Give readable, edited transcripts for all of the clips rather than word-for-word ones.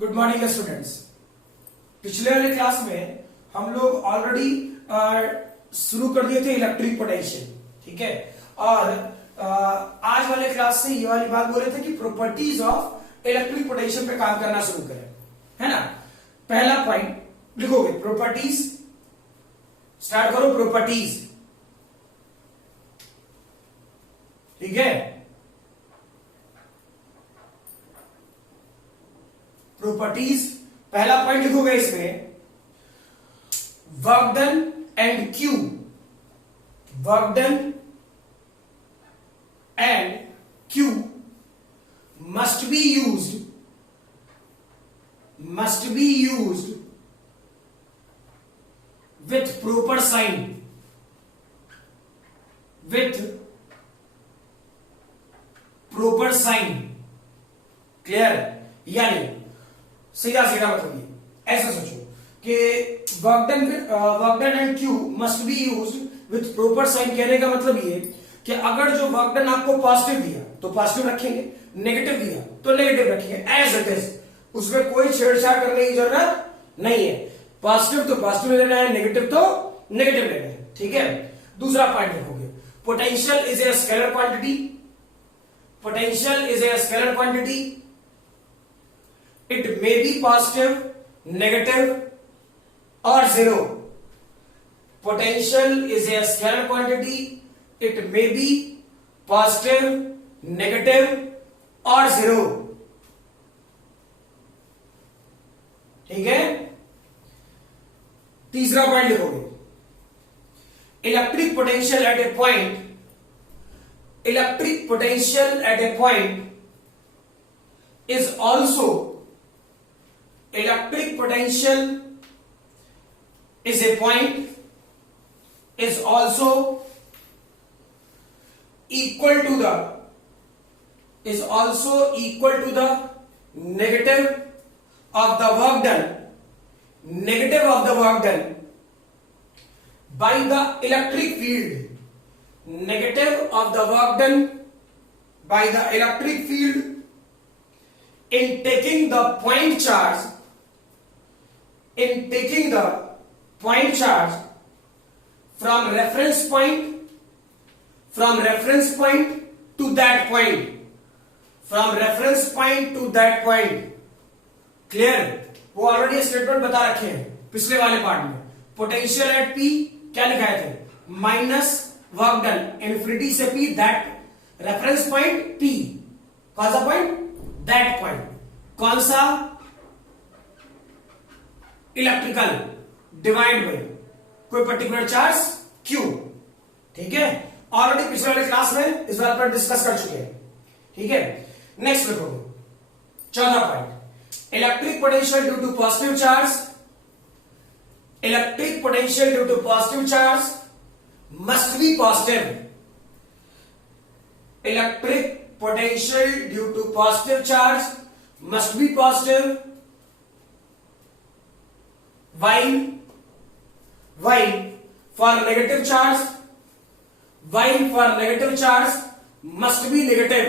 Good morning students. पिछले वाले class में हम लोग ऑलरेडी शुरू कर दिए थे इलेक्ट्रिक पोटेंशियल, ठीक है। और आज वाले क्लास से ये वाली बात बोल रहे थे कि प्रॉपर्टीज ऑफ इलेक्ट्रिक पोटेंशियल पे काम करना शुरू करें, है ना। पहला पॉइंट लिखोगे प्रॉपर्टीज, स्टार्ट करो प्रॉपर्टीज, ठीक है। प्रॉपर्टीज पहला पॉइंट लिखोगे इसमें work done and Q, work done and Q must be used with proper sign, clear. यानी सीधा सीधा मतलब ये ऐसा सोचो कि work done and Q must be used with proper sign. कहने का मतलब ये कि अगर जो वर्क डन आपको पॉजिटिव दिया तो पॉजिटिव रखेंगे, नेगेटिव दिया तो नेगेटिव रखेंगे, एज इट इज। उसमें कोई छेड़छाड़ करने की जरूरत नहीं है। पॉजिटिव तो पॉजिटिव लेना है, नेगेटिव तो नेगेटिव लेना है, ठीक है। दूसरा पॉइंट लिखोगे potential is a scalar quantity, potential is a scalar quantity, it may be positive, negative or zero. Potential is a scalar quantity. It may be positive, negative or zero. ठीक है। तीसरा point लिखोगे electric potential at A point, electric potential at A point is also, electric potential is a point is also equal to the negative of the work done, negative of the work done by the electric field, negative of the work done by the electric field in taking the point charge, in taking the point charge from reference point to that point, from reference point to that point, clear। वो already statement बता रखे हैं पिछले वाले part में। Potential at P क्या लिखाए थे, माइनस वर्क डन इन्फिनिटी से P, that reference point P, कौन सा पॉइंट, दैट पॉइंट, कौन सा, इलेक्ट्रिकल, डिवाइड बाय कोई पर्टिकुलर चार्ज क्यू, ठीक है। ऑलरेडी पिछले वाले क्लास में इस बात पर डिस्कस कर चुके हैं, ठीक है। नेक्स्ट लिखोगे चौथा point electric potential due to positive charge, electric potential due to positive charge must be positive, electric potential due to positive charge must be positive, while for negative charge must be negative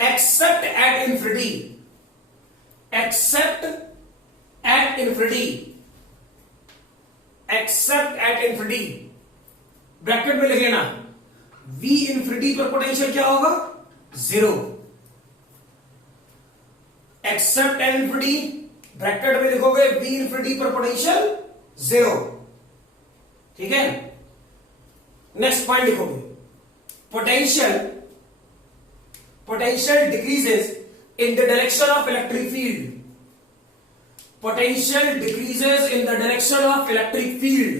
except at infinity, except at infinity, bracket में लिख लेना v infinity पर potential क्या होगा, zero. Accept at infinity bracket में लिखोगे v infinity पर potential zero, ठीक है। नेक्स्ट पॉइंट लिखोगे potential decreases in the direction of electric field, potential decreases in the direction of electric field,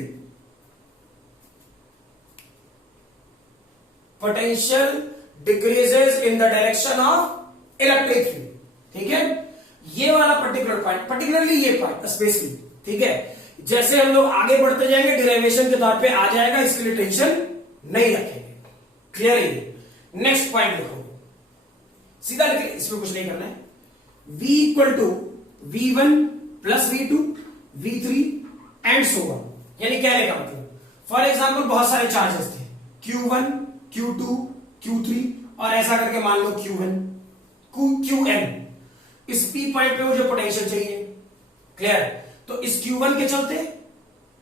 potential decreases in the direction of electric field, ठीक है। ये वाला पर्टिकुलर पॉइंट, पर्टिकुलरली ये point specially, ठीक है। जैसे हम लोग आगे बढ़ते जाएंगे डिराइवेशन के तौर पे आ जाएगा, इसके लिए टेंशन नहीं रखेंगे, क्लियर है। नेक्स्ट पॉइंट लिखो, सीधा लिखे, इसमें कुछ नहीं करना है। v equal to v1 plus v2 v3 and so on. यानी कहने का मतलब फॉर एग्जाम्पल बहुत सारे चार्जेस थे Q1 Q2 Q3 और ऐसा करके मान लो QN। इस P पॉइंट पे मुझे पोटेंशियल चाहिए। क्लियर? तो इस Q1 के चलते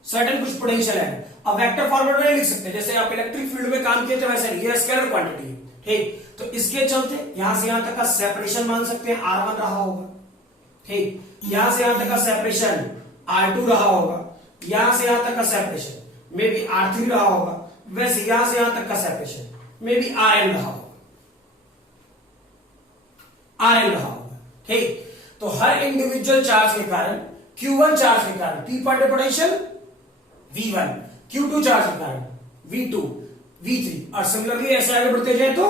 सर्टेन कुछ पोटेंशियल है। अब वेक्टर फॉर्मेट में लिख सकते हैं, जैसे आप इलेक्ट्रिक फील्ड में काम किए थे वैसे नहीं, ये स्केलर क्वांटिटी है। ठीक, तो इसके चलते यहां से यहां तक का सेपरेशन मान सकते हैं R1 रहा होगा। ठीक, यहां से यहां तक का सेपरेशन R2 रहा होगा, यहां से यहां तक का सेपरेशन मे बी R3 रहा होगा, वैसे यहां से यहां तक का सेपरेशन मे बी RN रहा होगा, RN रहा होगा। ठीक, तो हर इंडिविजुअल चार्ज के कारण, Q1 चार्ज के कारण P point potential V1, Q2 charge के कारण V2, V3 और सिमिलरली ऐसे आगे बढ़ते जाए तो,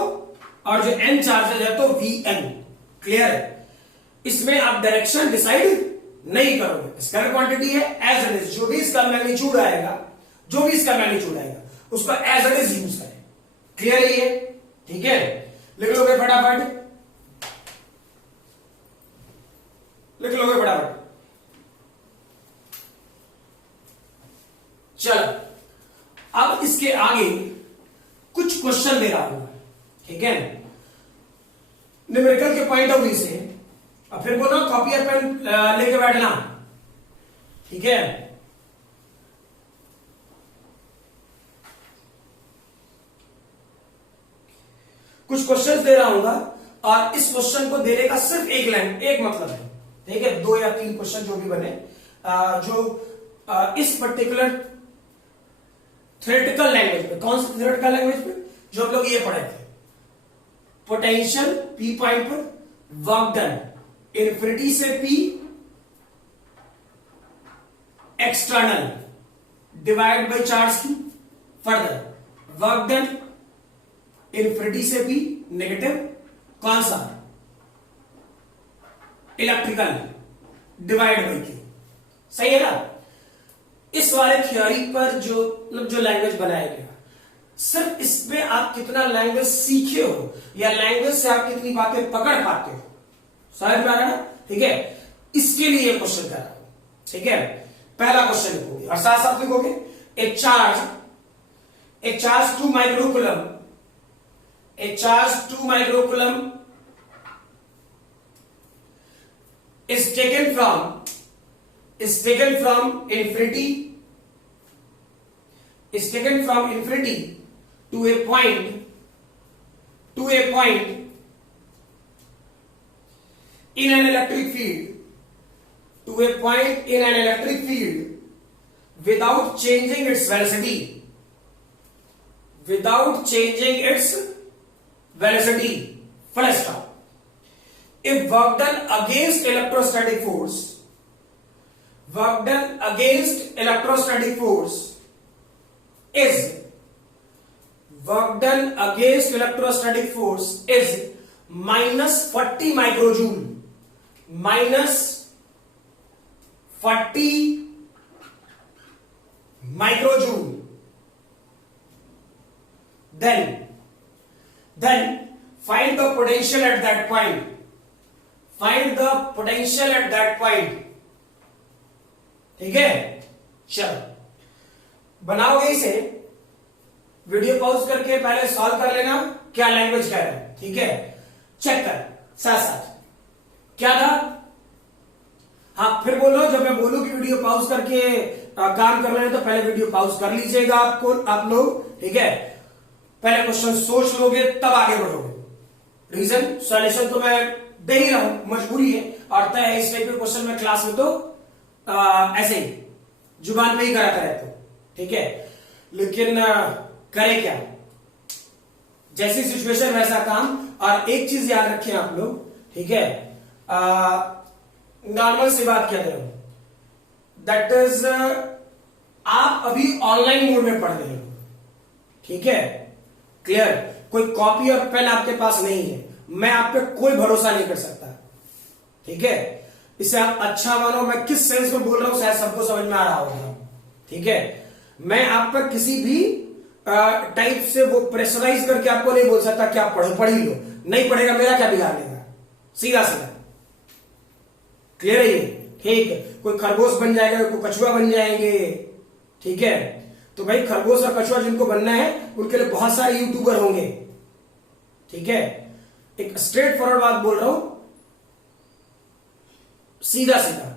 और जो N चार्जेज है तो Vn। क्लियर है? इसमें आप डायरेक्शन डिसाइड नहीं करोगे, स्केलर क्वांटिटी है, एज इट इज, जो भी इसका मैग्नीट्यूड आएगा, उसको एज इट इज यूज करें। क्लियर है ये? ठीक है, लिख लोगे फटाफट, चलो अब इसके आगे कुछ क्वेश्चन दे रहा हूं, ठीक है, न्यूमेरिकल के पॉइंट ऑफ व्यू से। अब फिर बोलो कॉपी और पेन लेके बैठना, ठीक है। कुछ क्वेश्चंस दे रहा हूंगा और इस क्वेश्चन को देने का सिर्फ एक मतलब है, ठीक है, 2 या 3 क्वेश्चन जो भी बने, जो इस पर्टिकुलर थ्योरेटिकल लैंग्वेज पे, कौन सी थ्योरेटिकल लैंग्वेज पे, जो हम लोग ये पढ़े थे, पोटेंशियल P पॉइंट पर, वर्क डन इन्फिनिटी से P external divide by charge Q, further work done infinity से P नेगेटिव, कौन सा, इलेक्ट्रिकल डिवाइड बाय Q। सही है ना? इस वाले थ्योरी पर जो लैंग्वेज बनाया गया, सिर्फ इसमें आप कितना लैंग्वेज सीखे हो या लैंग्वेज से आप कितनी बातें पकड़ पाते हो, समझ में आ रहा है ना? ठीक है, इसके लिए क्वेश्चन कर रहा हूं, ठीक है। पहला क्वेश्चन लिखोगे और साथ साथ लिखोगे ए charge 2 microcoulomb, a charge 2 microcoulomb is taken from infinity to a point in an electric field, without changing its velocity, full stop. If work done against electrostatic force is minus 40 microjoule, then find the potential at that point. ठीक है, चलो बनाओगे इसे, video pause करके पहले solve कर लेना क्या लैंग्वेज कह रहा है, ठीक है, चेक कर साथ साथ क्या था। हाँ, फिर बोलो, जब मैं बोलूं कि वीडियो पॉज करके काम कर रहे हैं तो पहले वीडियो पॉज कर लीजिएगा आप लोग, ठीक है। पहले क्वेश्चन सोच लोगे तब आगे बढ़ोगे। रीजन सॉल्यूशन तो मैं दे ही रहा हूं, मजबूरी है, और तय है इस टाइप के क्वेश्चन में क्लास में तो ऐसे ही जुबान पे ही कराता रहता हूं, ठीक है। लेकिन करें क्या, जैसी सिचुएशन वैसा काम। और एक चीज याद रखें आप लोग, ठीक है, नॉर्मल सी बात कह रहे हो, दैट इज आप अभी ऑनलाइन मोड में पढ़ रहे हो, ठीक है, क्लियर। कोई कॉपी और पेन आपके पास नहीं है, मैं आप पे कोई भरोसा नहीं कर सकता, ठीक है। इसे आप अच्छा मानो, मैं किस सेंस में बोल रहा हूं शायद सबको समझ में आ रहा होगा, ठीक है। मैं आप पर किसी भी टाइप से वो प्रेशराइज करके आपको नहीं बोल सकता कि आप पढ़ ही लो, नहीं पढ़ेगा मेरा क्या बिगाड़ लेगा, सीधा सीधा, क्लियर है ये, ठीक है। कोई खरगोश बन जाएगा, कोई कछुआ बन जाएंगे, ठीक है। तो भाई खरगोश और कछुआ जिनको बनना है उनके लिए बहुत सारे यूट्यूबर होंगे, ठीक है, एक स्ट्रेट फॉरवर्ड बात बोल रहा हूं, सीधा सीधा।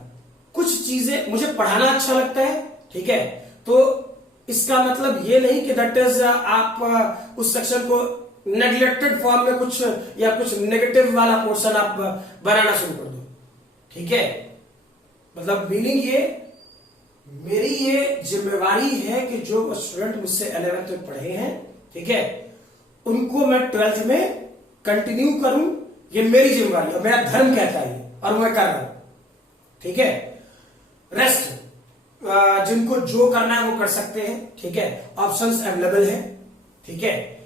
कुछ चीजें मुझे पढ़ाना अच्छा लगता है, ठीक है, तो इसका मतलब ये नहीं कि दैट इज आप उस सेक्शन को नेग्लेक्टेड फॉर्म में कुछ या कुछ नेगेटिव वाला पोर्शन आप बनाना शुरू कर दो, ठीक है। मतलब मीनिंग ये, मेरी ये जिम्मेवारी है कि जो स्टूडेंट मुझसे 11th में पढ़े हैं, ठीक है, उनको मैं 12th में कंटिन्यू करूं, ये मेरी जिम्मेवारी है, मेरा धर्म कहता है और मैं कर रहा हूं, ठीक है। रेस्ट जिनको जो करना है वो कर सकते हैं, ठीक है, ऑप्शंस अवेलेबल है, ठीक है।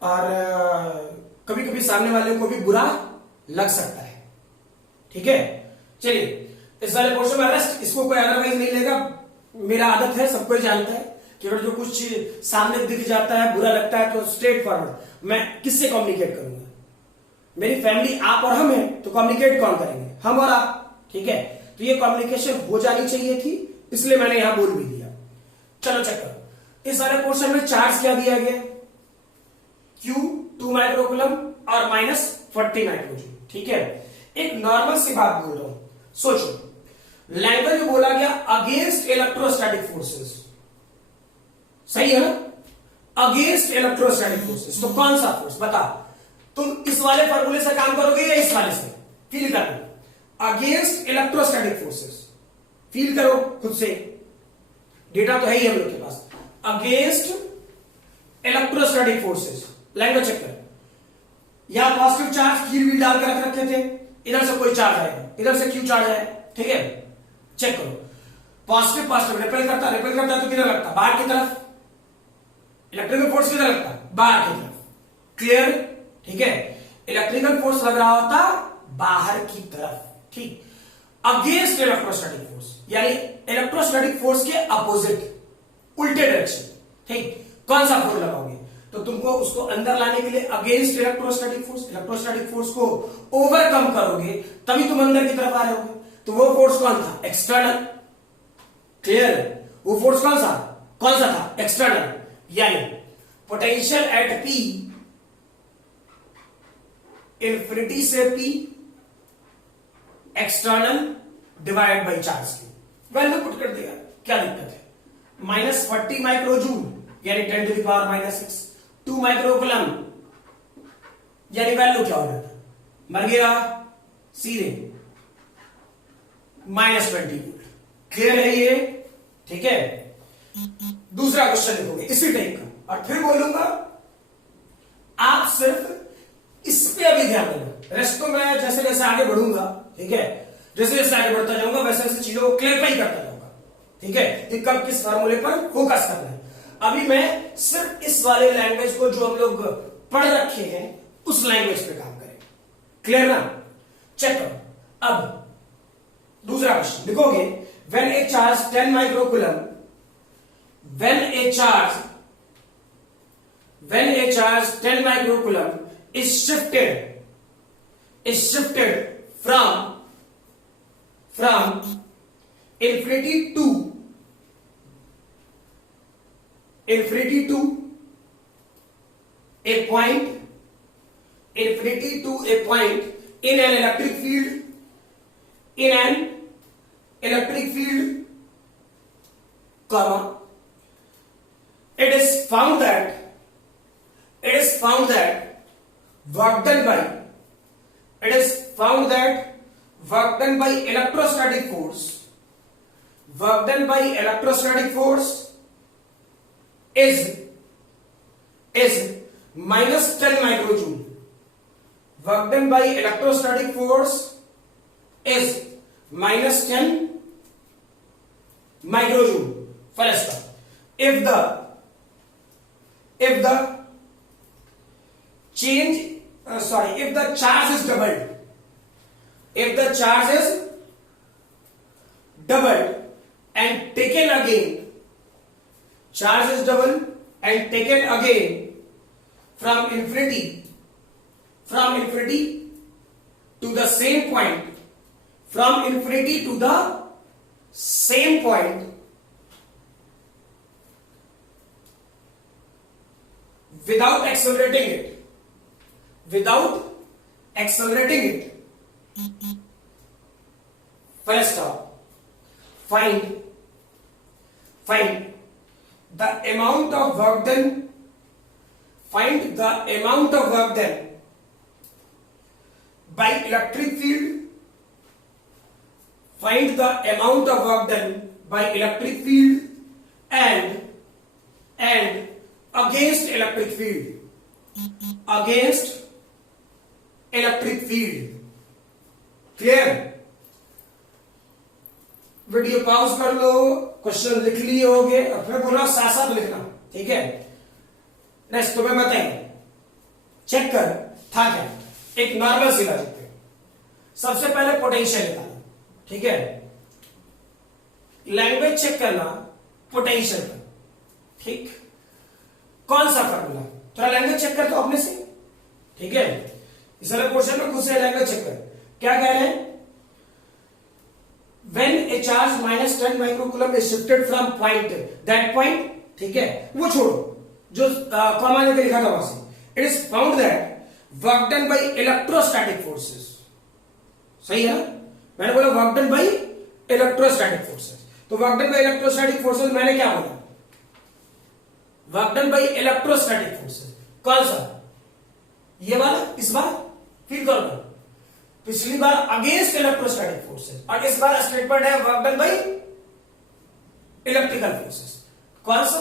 और कभी कभी सामने वाले को भी बुरा लग सकता है, ठीक है। चलिए, इस वाले पोर्शन में रेस्ट, इसको कोई अदरवाइज नहीं लेगा, मेरा आदत है, सबको जानता है कि अगर जो कुछ सामने दिख जाता है, बुरा लगता है, तो स्ट्रेट फॉरवर्ड मैं किससे कम्युनिकेट करूंगा? मेरी फैमिली आप और हम हैं, तो कम्युनिकेट कौन करेंगे? हम और आप, ठीक है। तो ये कम्युनिकेशन हो जानी चाहिए थी, इसलिए मैंने यहां बोल भी दिया। चलो चेक करो, इस वाले पोर्शन में चार्ज क्या दिया गया? Q 2 माइक्रोकूलम और -40 माइक्रोजूल, ठीक है। एक नॉर्मल सी बात बोल रहा हूं, सोचो, लैंग्वेज में बोला गया अगेंस्ट इलेक्ट्रोस्टैटिक फोर्सेस, सही है ना? अगेंस्ट इलेक्ट्रोस्टैटिक फोर्सेस, तो कौन सा फोर्स बता? तुम इस वाले फॉर्मूले से काम करोगे या इस वाले से? फील करो, अगेंस्ट इलेक्ट्रोस्टैटिक फोर्सेस, फील करो खुद से, डेटा तो है ही हम लोग के पास। Against electrostatic forces, language check कर, यहां पॉजिटिव चार्ज कील व्हील डालकर रख रखे थे, इधर से कोई चार्ज आएगा, इधर से क्यू चार्ज आए, ठीक है। चेक करो, पॉजिटिव पॉजिटिव रिपेल करता तो किधर लगता? बाहर की तरफ। इलेक्ट्रिकल फोर्स किधर लगता? बाहर की तरफ। क्लियर? ठीक है, इलेक्ट्रिकल फोर्स लग रहा होता बाहर की तरफ, ठीक। अगेंस्ट इलेक्ट्रोस्टैटिक फोर्स यानी इलेक्ट्रोस्टैटिक फोर्स के अपोजिट, उल्टे डायरेक्शन, ठीक। कौन सा फोर्स लगाओगे? तो तुमको उसको अंदर लाने के लिए अगेंस्ट इलेक्ट्रोस्टैटिक फोर्स को ओवरकम करोगे, तभी तुम अंदर की तरफ आ रहे होगे। तो वो फोर्स कौन था? एक्सटर्नल। क्लियर? वो फोर्स कौन सा था? एक्सटर्नल। यानी पोटेंशियल एट P, इंफिनिटी से P, external divide by charge की वैल्यू पुट कर दिया, क्या दिक्कत है? -40 माइक्रोजूल यानी 10⁻⁻⁶, 2 माइक्रोकूलम यानी वैल्यू क्या हो जाता? मर गया सीधे -20 वोल्ट। क्लियर है ये? ठीक है। दूसरा क्वेश्चन लिखोगे इसी टाइप का, और फिर बोलूंगा आप सिर्फ इस पे अभी ध्यान देना, रेस्ट को मैं जैसे जैसे आगे बढ़ूंगा, ठीक है, जैसे जैसे आगे बढ़ता जाऊंगा वैसे वैसे चीजों को क्लैरिफाई करता जाऊंगा, ठीक है, कि कब किस फार्मूले पर फोकस करना है। अभी मैं सिर्फ इस वाले लैंग्वेज को जो हम लोग पढ़ रखे हैं उस लैंग्वेज पे काम करें। क्लियर ना? चेक करो। अब दूसरा क्वेश्चन लिखोगे, when A charge 10 microcoulomb, when a charge 10 microcoulomb is shifted from infinity to a point in an electric field, comma, it is found that work done by electrostatic force is -10 microjoule. Work done by electrostatic force is -10 microjoule. First, if the charge is doubled and taken again, from infinity to the same point, without accelerating it, without accelerating it. First off, find the amount of work done. Find the amount of work done by electric field. Find the amount of work done by electric field and against electric field. Against electric field. Clear? Video pause कर लो, question लिख लिए होगे और फिर बोला साथ साथ लिखना, ठीक है। नेक्स्ट तुम्हें बताएंगे, चेक कर था क्या। एक नॉर्मल सी लॉजिक पे सबसे पहले पोटेंशियल निकालना, ठीक है। लैंग्वेज चेक करना पोटेंशियल का, ठीक। कौन सा फॉर्मूला, थोड़ा लैंग्वेज चेक कर तो अपने से, ठीक है। इस वाले पोर्शन में खुद से लैंग्वेज चेक कर, क्या कह रहे हैं। When a charge minus 10 microcoulomb is shifted from point, that point, ठीक है, वो छोड़ो जो कॉमा लेके लिखा था वहां से। It is found that work done by electrostatic forces, सही है ना। मैंने बोला work done by electrostatic forces, तो work done by electrostatic forces मैंने क्या बोला, work done by electrostatic forces। कौन सा, ये वाला, इस बार फील करो ना। पिछली बार अगेंस्ट इलेक्ट्रोस्टैटिक फोर्सेस और इस बार स्टेटमेंट है work done by electrical forces. कौन सा,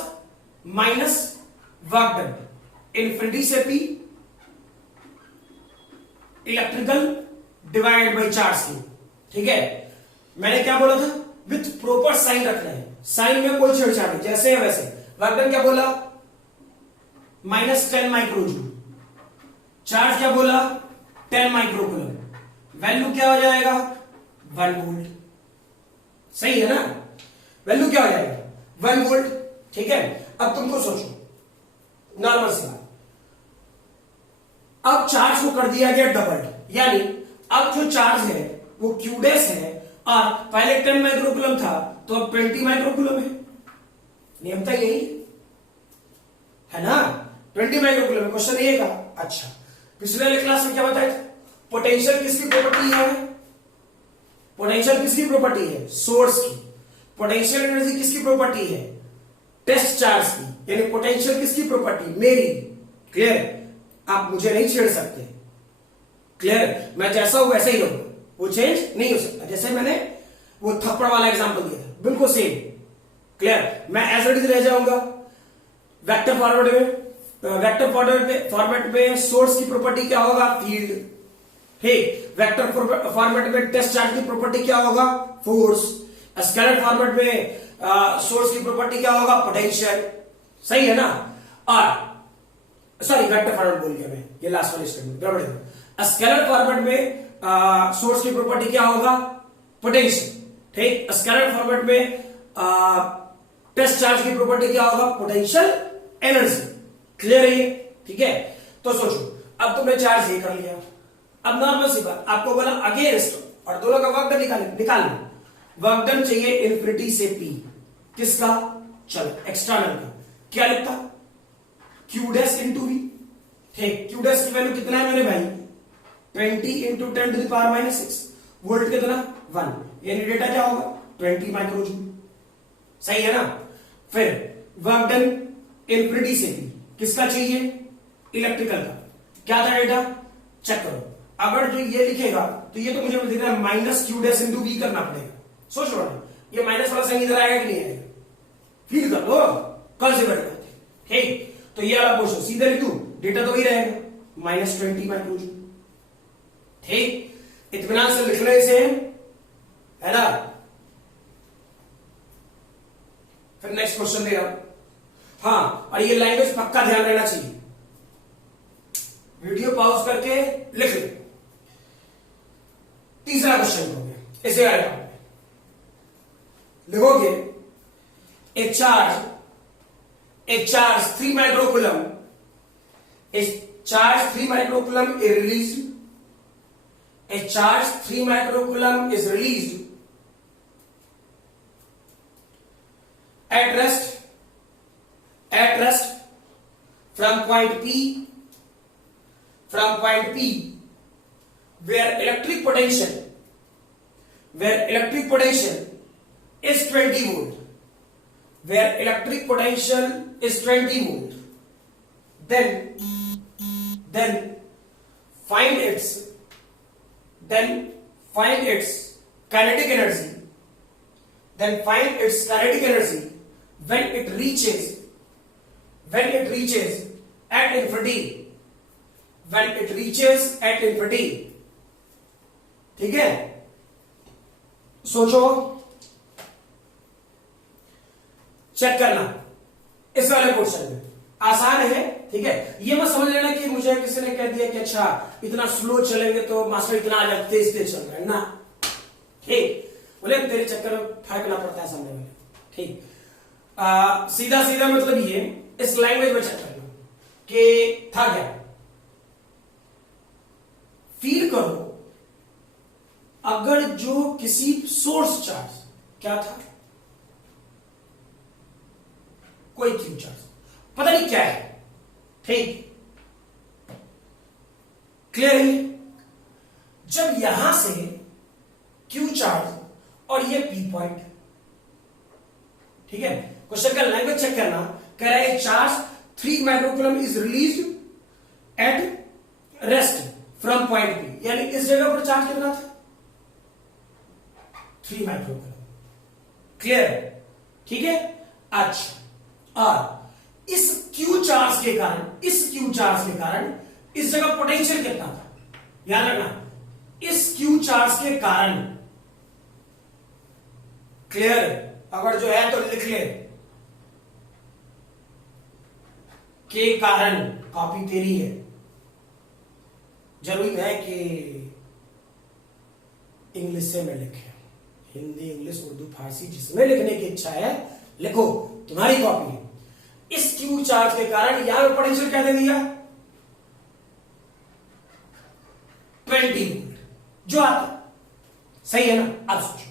माइनस वर्क डन इन्फिनिटी से P electrical divide by charge की, ठीक है। मैंने क्या बोला था, विथ प्रॉपर साइन रखना है, साइन में कोई छेड़छाड़ नहीं, जैसे है वैसे। वर्क डन क्या बोला, -10 माइक्रोजूल, चार्ज क्या बोला 10 माइक्रोकूलम, वैल्यू क्या हो जाएगा 1 वोल्ट, सही है ना। वैल्यू क्या हो जाएगा 1 वोल्ट, ठीक है। अब तुमको सोचो नॉर्मल सी बात, अब चार्ज को कर दिया गया डबल, यानी अब जो चार्ज है वो क्यू डैश है और पहले 10 माइक्रोकूलम था तो अब 20 माइक्रोकूलम है। नियम तो यही है ना, 20 माइक्रोकूलम। क्वेश्चन ये का, अच्छा पिछले वाले क्लास में क्या बताया, पोटेंशियल किसकी प्रॉपर्टी है, पोटेंशियल किसकी प्रॉपर्टी है, सोर्स की। पोटेंशियल एनर्जी किसकी प्रॉपर्टी है, टेस्ट चार्ज की। यानी पोटेंशियल किसकी प्रॉपर्टी, मेरी। क्लियर, आप मुझे नहीं छेड़ सकते, क्लियर। मैं जैसा हूं वैसे ही रहूंगा, वो चेंज नहीं हो सकता। जैसे मैंने वो थप्पड़ वाला एग्जांपल दिया था, बिल्कुल सेम, क्लियर। मैं एज इट इज रह जाऊंगा। वेक्टर फॉरवर्ड में, वेक्टर फॉर्मेट में सोर्स की प्रॉपर्टी क्या होगा, फील्ड, ठीक। वेक्टर फॉर्मेट में टेस्ट चार्ज की प्रॉपर्टी क्या होगा, फोर्स। स्केलर फॉर्मेट में सोर्स की प्रॉपर्टी क्या होगा, पोटेंशियल, सही है ना। और सॉरी वेक्टर फॉर्मेट बोल गया मैं, ये लास्ट वाली स्टेटमेंट गड़बड़ है। स्केलर फॉर्मेट में सोर्स की प्रॉपर्टी क्या होगा, पोटेंशियल, ठीक। स्केलर फॉर्मेट में टेस्ट चार्ज की प्रॉपर्टी क्या होगा, पोटेंशियल एनर्जी। क्लियर है ये, ठीक है। तो सोचो, अब तुमने चार्ज ये कर लिया, अब नॉर्मल सी बात, आपको बोला अगेंस्ट और दोनों का वर्क डन निकाल लो। वर्क डन चाहिए इन्फिनिटी से पी, किसका, चलो एक्सटर्नल का। क्या लिखता, क्यू डैश इंटू वी, ठीक। क्यू डैश की वैल्यू कितना है मेरे भाई, 20 इंटू 10⁻⁻⁶, वोल्ट कितना 1, यानी डेटा क्या होगा 20 माइक्रोजूल, सही है ना। फिर वर्क डन इन्फिनिटी से पी, किसका चाहिए, इलेक्ट्रिकल का। क्या था डेटा, चेक करो। अगर जो ये लिखेगा तो ये तो मुझे दिख रहा है minus Q dash into V करना पड़ेगा। सोच लो ये माइनस वाला साइन इधर आएगा कि नहीं आएगा, फील कर लो, कंसिडर करते, ठीक। तो ये वाला पोर्शन सीधे लिख दूं, डेटा तो वही रहेगा -20 माइक्रोजूल, ठीक। इत्मीनान से लिखने से है ना। फिर नेक्स्ट क्वेश्चन दे रहा हूं, हाँ, और ये लैंग्वेज पक्का ध्यान रहना चाहिए, वीडियो पॉज करके लिख ले। तीसरा क्वेश्चन हो गया, इसे लिखोगे, ए charge 3 microcoulomb, A charge 3 microcoulomb is released, a charge 3 microcoulomb is released at rest from point P from point P where electric potential is 20 volt, where electric potential is 20 volt, then find its kinetic energy, when it reaches at infinity, ठीक है। सोचो, check करना इस वाले question में, आसान है, ठीक है। ये मत समझ लेना कि मुझे किसी ने कह दिया कि अच्छा इतना स्लो चलेंगे तो मास्टर इतना आ जाते तेज चल रहा है ना, ठीक, बोले तेरे चक्कर में फेंकना पड़ता है सामने वाले, ठीक। सीधा सीधा मतलब ये इस लैंग्वेज में चेक करना कि था क्या। फील करो, अगर जो किसी सोर्स चार्ज क्या था, कोई क्यू चार्ज, पता नहीं क्या है, ठीक, क्लियर है। जब यहां से क्यू चार्ज और ये पी पॉइंट, ठीक है, क्वेश्चन का लैंग्वेज चेक करना, कह रहा है charge 3 microcoulomb is released at rest from point P, यानी इस जगह पर चार्ज कितना था, 3 माइक्रोकूलम, क्लियर, ठीक है। अच्छा, और इस क्यू चार्ज के कारण इस जगह पोटेंशियल कितना था, याद रखना, इस क्यू चार्ज के कारण, क्लियर, अगर जो है तो लिख ले, के कारण, कॉपी तेरी है, जरूरी है कि इंग्लिश से में लिखे, हिंदी, इंग्लिश, उर्दू, फारसी, जिसमें लिखने की इच्छा है लिखो, तुम्हारी कॉपी है। इस क्यू चार्ज के कारण यहां पे पोटेंशियल क्या दे दिया, 20 वोल्ट जो आता, सही है ना। अब सोचो,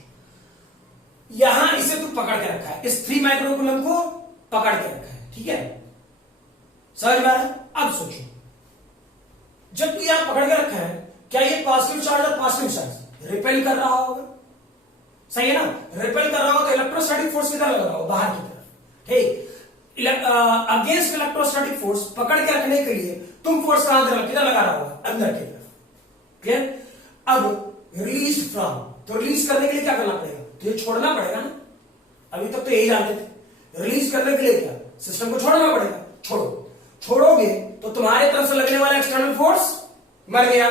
यहां इसे तू पकड़ के रखा है, इस 3 माइक्रोकूलम को पकड़ के रखा है, ठीक है, समझ में आ रहा है। अब सोचो, जब तू यहां पकड़ के रखा है, क्या ये पॉजिटिव चार्ज और पॉजिटिव चार्ज रिपेल कर रहा होगा, सही है ना। रिपेल कर रहा हो तो इलेक्ट्रोस्टैटिक फोर्स कितना लग रहा हो, बाहर की तरफ, ठीक। अगेंस्ट इलेक्ट्रोस्टैटिक फोर्स पकड़ के रखने के लिए तुम फोर्स कहां किधर लगा रहा होगा, अंदर की तरफ, क्लियर। अब रिलीज फ्रॉम, तो रिलीज करने के लिए क्या करना पड़ेगा, तो ये छोड़ना पड़ेगा ना, अभी तक तो यही जानते थे। रिलीज करने के लिए क्या, सिस्टम को छोड़ना पड़ेगा, छोड़ोगे तो तुम्हारे तरफ से लगने वाला एक्सटर्नल फोर्स मर गया,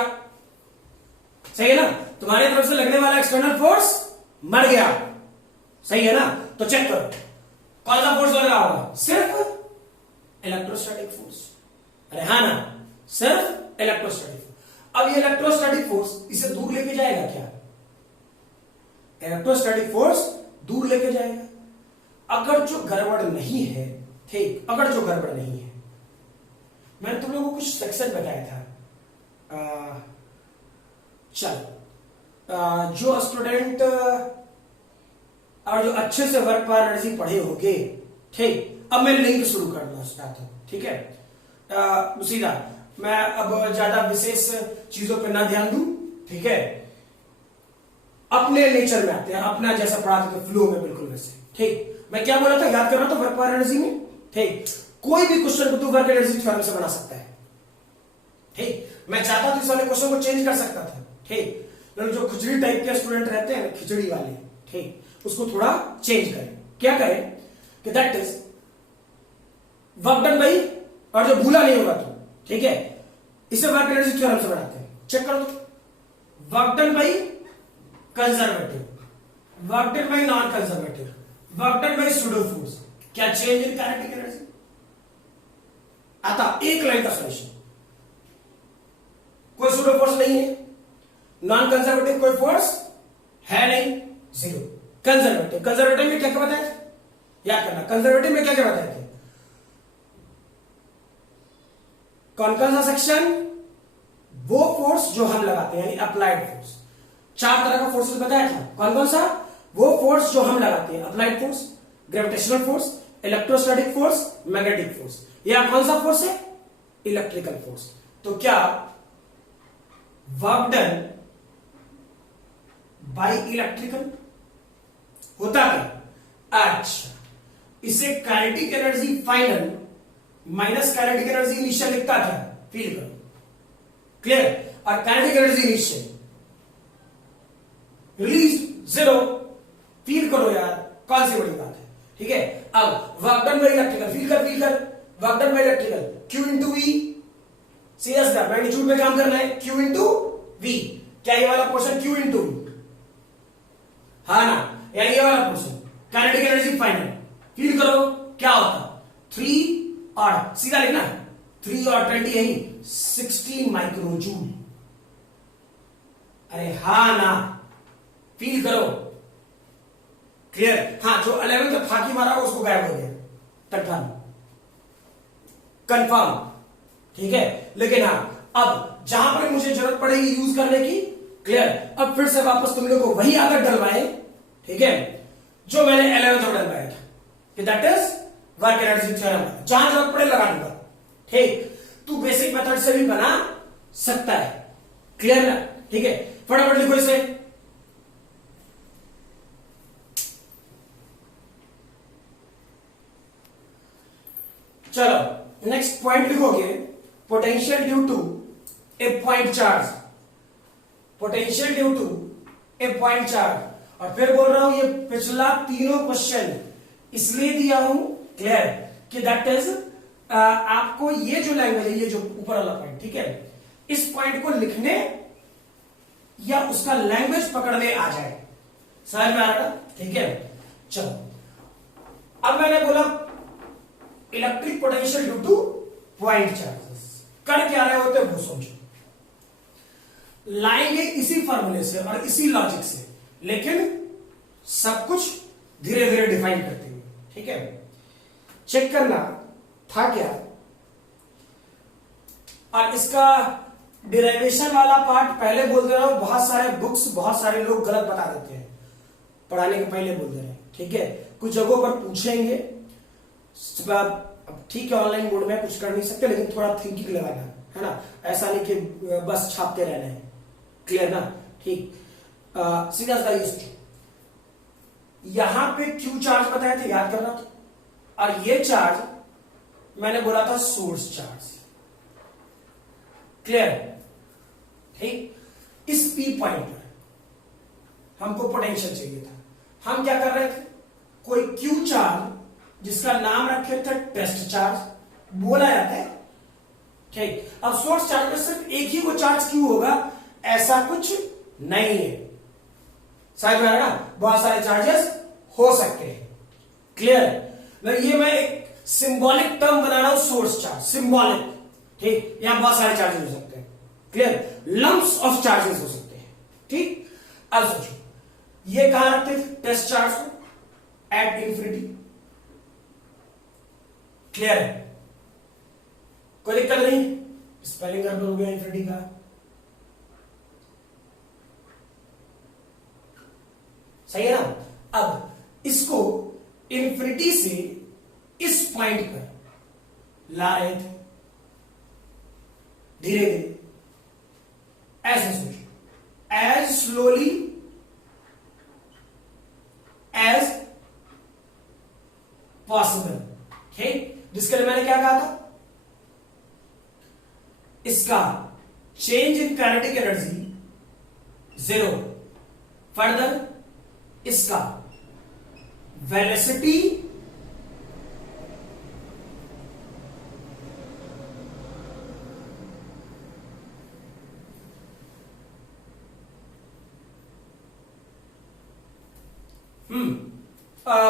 सही है ना, तुम्हारे तरफ से लगने वाला एक्सटर्नल फोर्स मर गया, सही है ना। तो चेक करो कौन सा फोर्स लग रहा होगा, सिर्फ इलेक्ट्रोस्टैटिक फोर्स, अरे हाँ ना, सिर्फ इलेक्ट्रोस्टैटिक। अब ये इलेक्ट्रोस्टैटिक फोर्स इसे दूर लेके जाएगा क्या, इलेक्ट्रोस्टैटिक फोर्स दूर लेके जाएगा। अगर जो गड़बड़ नहीं है, ठीक, अगर जो गड़बड़ नहीं है, मैंने तुम लोगों को कुछ सेक्शन बताया था, चल, जो स्टूडेंट और जो अच्छे से वर्क पर एनर्जी पढ़े होंगे, ठीक, अब मैं लिंक शुरू करना चाहता हूं, ठीक है। सीधा मैं अब ज्यादा विशेष चीजों पर ना ध्यान दूं, ठीक है, अपने नेचर में आते हैं, अपना जैसा पढ़ाते थे फ्लो में, बिल्कुल वैसे, ठीक। मैं क्या बोला था, याद कर रहा था, वर्क पर एनर्जी में, ठीक, कोई भी क्वेश्चन को तू वर्क एनर्जी थ्योरम से बना सकता है, ठीक। मैं चाहता तो इस वाले क्वेश्चन को चेंज कर सकता था, ठीक, लेकिन जो खिचड़ी टाइप के स्टूडेंट रहते हैं, खिचड़ी वाले, ठीक, उसको थोड़ा चेंज करें। क्या करें कि that is work done by, और जो भूला नहीं होगा तो, ठीक है, इसे वर्क एनर्जी थ्योरम से बनाते हैं। चेक कर दो, work done by conservative, work done by non conservative, work done by pseudo force, क्या चेंज इन काइनेटिक एनर्जी आता, एक लाइन का सॉल्यूशन। कोई सूडो फोर्स नहीं है, नॉन कंजर्वेटिव कोई फोर्स है नहीं, जीरो। कंजर्वेटिव में क्या क्या बताए थे, याद करना, कंजर्वेटिव में क्या क्या बताए थे, कौन कौन सा सेक्शन, वो फोर्स जो हम लगाते हैं, यानी अप्लाइड फोर्स। 4 तरह का फोर्स बताया था, कौन कौन सा, वो फोर्स जो हम लगाते हैं, applied force, gravitational force, electrostatic force, magnetic force. यह कौन सा फोर्स है, इलेक्ट्रिकल फोर्स। तो क्या वर्क डन बाय इलेक्ट्रिकल होता क्या? अच्छा, इसे kinetic energy final minus kinetic energy initial लिखता क्या? फील करो, क्लियर। और kinetic energy initial release 0, feel करो यार, कौन सी बड़ी बात है, ठीक है। अब work done by electrical, feel कर work done by electrical Q into v, serious दा मैग्नीट्यूड में काम करना है, Q इंटू वी। क्या ये वाला पोर्शन Q इंटू वी? हाँ ना, यानी ये वाला portion kinetic energy final, feel करो क्या होता, 3 और सीधा लिखना 3 और 20 यही 60 माइक्रोजूल। अरे हाँ ना, फील करो, क्लियर। हाँ, जो 11 का फाकी मारा उसको गायब हो गया, तक कंफर्म, ठीक है। लेकिन हाँ, अब जहां पर मुझे जरूरत पड़ेगी यूज करने की, क्लियर। अब फिर से वापस तुम लोग को वही आदत डलवाए, ठीक है, जो मैंने 11th में डलवाया था, कि that is work energy theorem. जहां जरूरत पड़े लगा दूंगा, ठीक। तू बेसिक मेथड से भी बना सकता है, क्लियर ना, ठीक है। फटाफट लिखो इसे। चलो नेक्स्ट पॉइंट लिखोगे, potential due to a point charge, potential due to a point charge. और फिर बोल रहा हूं ये पिछला तीनों क्वेश्चन इसलिए दिया हूं, क्लियर, कि दैट इज आपको ये जो लैंग्वेज है, ये जो ऊपर वाला पॉइंट, ठीक है, इस पॉइंट को लिखने या उसका लैंग्वेज पकड़ने आ जाए, समझ में आ रहा, ठीक है। चलो अब मैंने बोला electric potential due two point charges, कर क्या रहे होते वो सोचो। लाएंगे इसी फॉर्मूले से और इसी लॉजिक से, लेकिन सब कुछ धीरे धीरे डिफाइन करते हुए, ठीक है। चेक करना था क्या, और इसका डिराइवेशन वाला पार्ट पहले बोल दे रहा हूं, बहुत सारे बुक्स बहुत सारे लोग गलत बता देते हैं, पढ़ाने के पहले बोल दे रहे हैं, ठीक है। कुछ जगहों पर पूछेंगे, अब ठीक है ऑनलाइन बोर्ड में कुछ कर नहीं सकते, लेकिन थोड़ा थिंकिंग लगाना है ना, ऐसा नहीं कि बस छापते रहना है, क्लियर ना, ठीक। सीधा सा यहां पे क्यू चार्ज बताया था, याद करना, और ये चार्ज मैंने बोला था सोर्स चार्ज, क्लियर, ठीक। इस पी पॉइंट पर हमको पोटेंशियल चाहिए था, हम क्या कर रहे थे, कोई क्यू चार्ज जिसका नाम रखे थे टेस्ट चार्ज बोला जाता है, ठीक। अब सोर्स चार्ज में सिर्फ एक ही वो चार्ज क्यू होगा, ऐसा कुछ नहीं है, समझ में आ रहा ना, बहुत सारे चार्जेस हो सकते हैं, क्लियर। ये मैं एक सिंबॉलिक टर्म बना रहा हूं, सोर्स चार्ज, सिंबॉलिक, ठीक। यहां बहुत सारे चार्जेस हो सकते हैं, क्लियर, लम्प्स ऑफ चार्जेस हो सकते हैं, ठीक। अब सोचो ये कहां रखते थे टेस्ट चार्ज को, एट इंफिनिटी, क्लियर है, कोई दिक्कत नहीं, स्पेलिंग गड़बड़ हो गया इंफिनिटी का, सही है ना। अब इसको इंफिनिटी से इस पॉइंट पर ला रहे थे, धीरे धीरे, ऐसे सोचो, एज स्लोली एज पॉसिबल, ठीक। जिसके लिए मैंने क्या कहा था, इसका change in kinetic energy 0, further इसका वेलोसिटी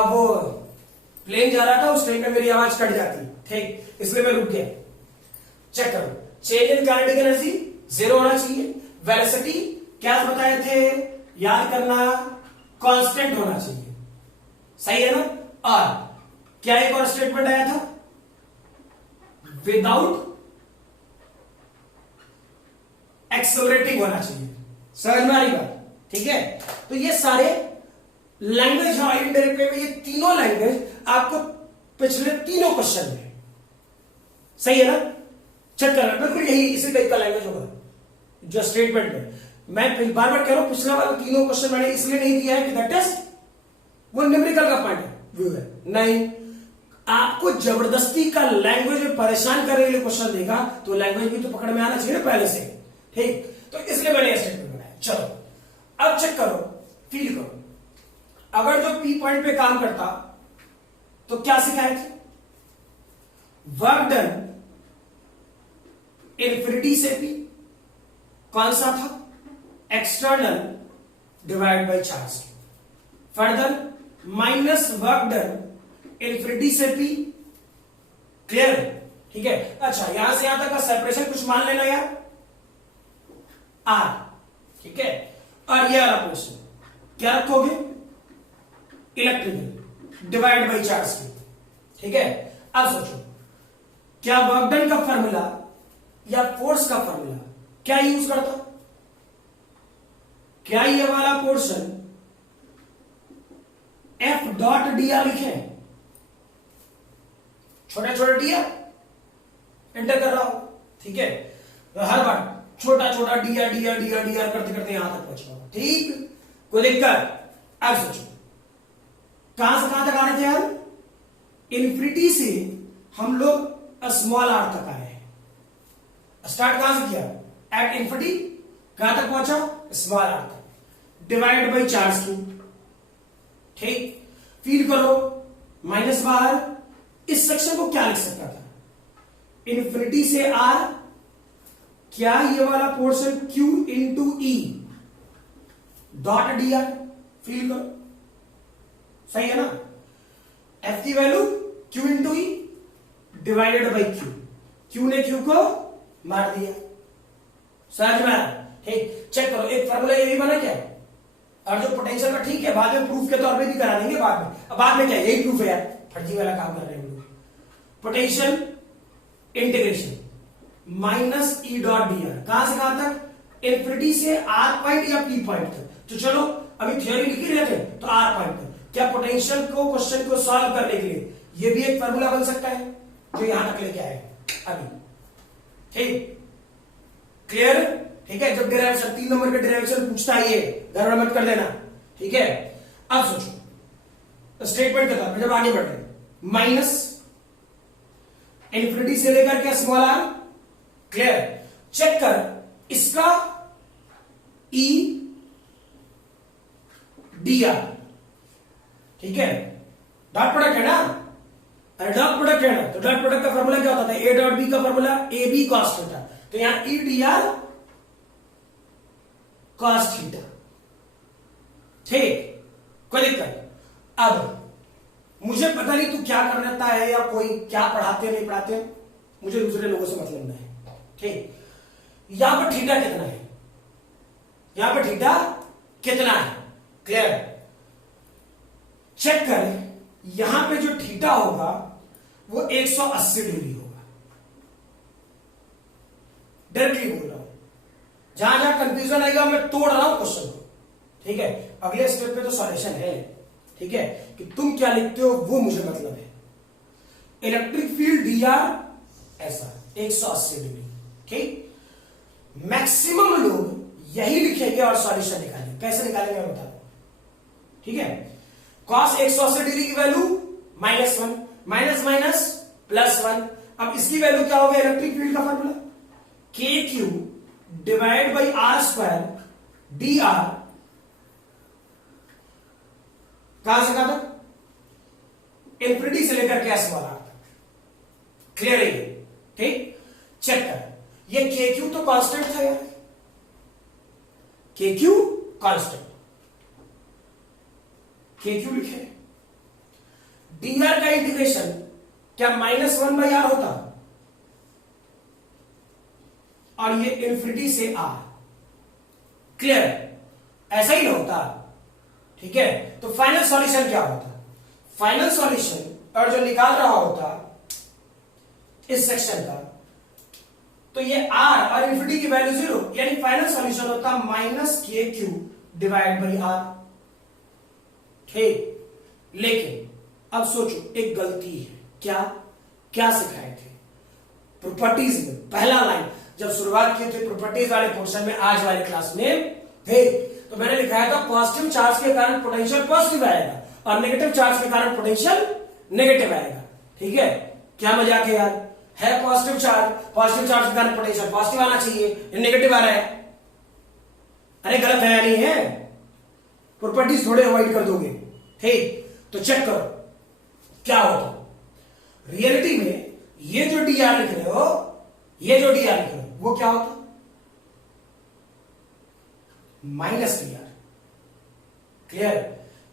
वो प्लेन जा रहा था, उस टाइम पे मेरी आवाज कट जाती, ठीक, इसलिए मैं रुक गया। चेक करो, चेंज इन काइनेटिक एनर्जी 0 होना चाहिए, वेलोसिटी क्या बताए थे, याद करना, कांस्टेंट होना चाहिए, सही है ना। और क्या एक और स्टेटमेंट आया था, विदाउट एक्सेलरेटिंग होना चाहिए, समझ में आ रही बात, ठीक है। तो ये सारे लैंग्वेज में, ये तीनों लैंग्वेज आपको पिछले तीनों क्वेश्चन में, सही है ना, चेक करना, बिल्कुल यही इसी टाइप का लैंग्वेज होगा, जो स्टेटमेंट में मैं बार बार कह रहा हूं, पिछला वाला तीनों क्वेश्चन मैंने इसलिए नहीं दिया है कि दैट इज वो न्यूमेरिकल का पॉइंट व्यू है, नहीं आपको जबरदस्ती का लैंग्वेज में परेशान करने के लिए क्वेश्चन देगा तो लैंग्वेज भी तो पकड़ में आना चाहिए ना पहले से, ठीक, तो इसलिए मैंने स्टेटमेंट बनाया। चलो अब चेक करो, फील करो, अगर जो पी पॉइंट पे काम करता तो क्या सिखाए थे, वर्क डन इन्फिनिटी से पी कौन सा था, external divide by charge, further minus work done infinity से पी, क्लियर, ठीक है। अच्छा यहां से यहां तक का सेपरेशन कुछ मान लेना यार, आर, ठीक है, और ये वाला पोर्शन क्या रखोगे, इलेक्ट्रिकल डिवाइड बाई चार्ज की, ठीक है। अब सोचो क्या वर्क डन का फॉर्मूला या फोर्स का फॉर्मूला क्या यूज करता, क्या ये वाला portion F dot D are लिखे, छोटे छोटे डी आर एंटर कर रहा हो, ठीक है, तो हर बार छोटा छोटा D R D R D R D R करते करते यहां तक पहुंच रहा, ठीक, कोई दिक्कत। अब सोचो कहां से कहां तक आ रहे थे यार, इन्फिनिटी से हम लोग स्मॉल आर तक आए हैं, स्टार्ट कहां से किया, एट इन्फिनिटी, कहां तक पहुंचा, स्मॉल आर तक, डिवाइड बाई चार्ज की, ठीक, फील करो, माइनस बाहर, इस सेक्शन को क्या लिख सकता था, इन्फिनिटी से आर, क्या ये वाला portion Q into E dot D are, feel करो, सही है ना, F की value Q into E divided by Q ने Q को मार दिया, समझ में आया, ठीक, चेक करो, एक फॉर्मूला ये भी बना क्या, और जो पोटेंशियल का ठीक है बाद में प्रूफ के तौर पे भी करा देंगे बाद में, अब बाद में क्या यही प्रूफ है यार, फर्जी वाला काम कर रहे हैं हम लोग, potential integration minus E dot D R, कहां से कहां तक, इन्फिनिटी से आर पॉइंट या पी पॉइंट तक, तो चलो अभी थ्योरी लिख ही रहे थे तो आर पॉइंट तक, क्या पोटेंशियल को क्वेश्चन को सॉल्व करने के लिए ये भी एक फॉर्मूला बन सकता है जो यहां तक लेके आए अभी, ठीक, क्लियर, ठीक है। जब डेरिवेशन 3 नंबर का डेरिवेशन पूछता है ये गड़बड़ मत कर देना, ठीक है। अब सोचो स्टेटमेंट के तौर पर जब आगे बढ़ रहे, माइनस इन्फिनिटी से लेकर के स्मॉल आर, क्लियर, चेक कर इसका ई डी आर, ठीक है, डॉट प्रोडक्ट है ना, अरे डॉट प्रोडक्ट है ना, तो डॉट प्रोडक्ट का फॉर्मूला क्या होता था, ए डॉट बी का formula A B cos theta, तो यहां E D R cos theta, ठीक, कोई दिक्कत। अब मुझे पता नहीं तू क्या कर लेता है या कोई क्या पढ़ाते नहीं पढ़ाते, मुझे दूसरे लोगों से मतलब नहीं है, ठीक, यहां पर थीटा कितना है, यहां पर थीटा कितना है, क्लियर, चेक कर, यहां पे जो थीटा होगा वो 180 डिग्री होगा, डायरेक्टली बोल रहा हूं, जहां जहां कंफ्यूजन आएगा मैं तोड़ रहा हूं क्वेश्चन को, ठीक है, अगले स्टेप पे तो सॉल्यूशन है, ठीक है, कि तुम क्या लिखते हो वो मुझे मतलब है, इलेक्ट्रिक फील्ड डी आर ऐसा 180 डिग्री, ठीक, मैक्सिमम लोग यही लिखेंगे और सॉल्यूशन निकालेंगे, कैसे निकालेंगे मैं बता दूं, ठीक है, कॉस 180 डिग्री की वैल्यू -1, माइनस माइनस +1, अब इसकी वैल्यू क्या होगा, इलेक्ट्रिक फील्ड का formula K Q divide by R square D R, कहां से कहां तक, इन्फिनिटी से लेकर के स्मॉल आर तक, क्लियर है ये, ठीक, चेक कर, ये के क्यू तो कांस्टेंट था यार, के क्यू कांस्टेंट, के क्यू लिखे, डी आर का इंटीग्रेशन क्या -1/r होता, और ये इन्फिनिटी से आर, क्लियर, ऐसा ही होता, ठीक है, तो फाइनल सॉल्यूशन क्या होता, फाइनल सॉल्यूशन और जो निकाल रहा होता इस सेक्शन का, तो ये आर और इन्फिनिटी की वैल्यू 0, यानी फाइनल सॉल्यूशन होता -kq डिवाइड बाई आर, ठीक, लेकिन अब सोचो एक गलती है, क्या क्या सिखाए थे प्रॉपर्टीज में, पहला लाइन जब शुरुआत की थी प्रॉपर्टीज वाले पोर्शन में आज वाले क्लास में थे, तो मैंने लिखाया था पॉजिटिव चार्ज के कारण पोटेंशियल पॉजिटिव आएगा और नेगेटिव चार्ज के कारण पोटेंशियल नेगेटिव आएगा। ठीक है, क्या मजाक है यार, है पॉजिटिव चार्ज के कारण पोटेंशियल पॉजिटिव आना चाहिए, ये नेगेटिव आ रहा है। अरे गलत है या नहीं है? प्रॉपर्टीज थोड़े अवॉइड कर दोगे। ठीक, तो चेक करो क्या होता। रियलिटी में ये जो डी आर लिख रहे हो, वो क्या होता? Minus D are. क्लियर?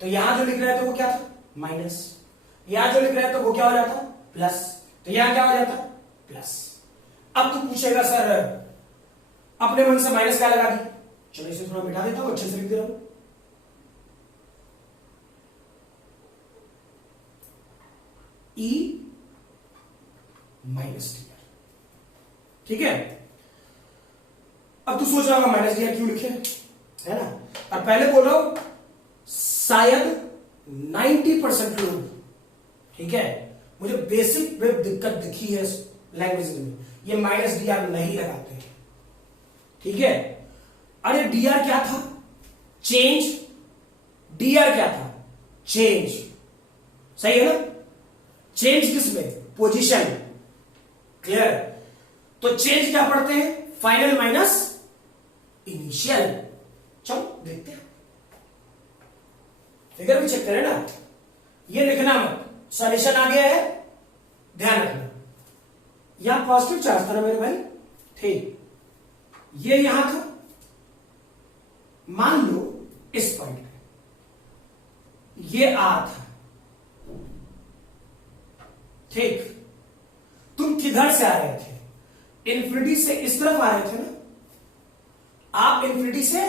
तो यहां जो लिख रहे थे वो क्या था? माइनस। यहां जो लिख रहे थे वो क्या हो जाता? प्लस। तो यहां क्या हो जाता? प्लस। अब तू पूछेगा सर अपने मन से माइनस क्या लगा दी? चलो इसे थोड़ा मिटा देता हूं, अच्छे से लिख दे रहा हूं। E minus D are. ठीक है, अब तू सोच रहा होगा माइनस डी आर क्यों लिखे, है ना? और पहले बोल रहा हूं शायद 90% लोग, ठीक है, मुझे बेसिक में दिक्कत दिखी है लैंग्वेज में, ये माइनस डी आर नहीं लगाते हैं। ठीक है, अरे डी आर क्या था? चेंज। डी आर क्या था? चेंज। सही है ना? चेंज किसमें? पोजीशन। क्लियर? तो चेंज क्या पढ़ते हैं? Final minus initial. चलो देखते हैं, फिगर भी चेक करें ना। ये लिखना मत, सॉल्यूशन आ गया है, ध्यान रखना। यहां पॉजिटिव चार्ज था ना मेरे भाई, ठीक, ये यहां था, मान लो इस पॉइंट पे ये आर था। ठीक, तुम किधर से आ रहे थे? इन्फिनिटी से इस तरफ आ रहे थे ना, आप इन्फिनिटी से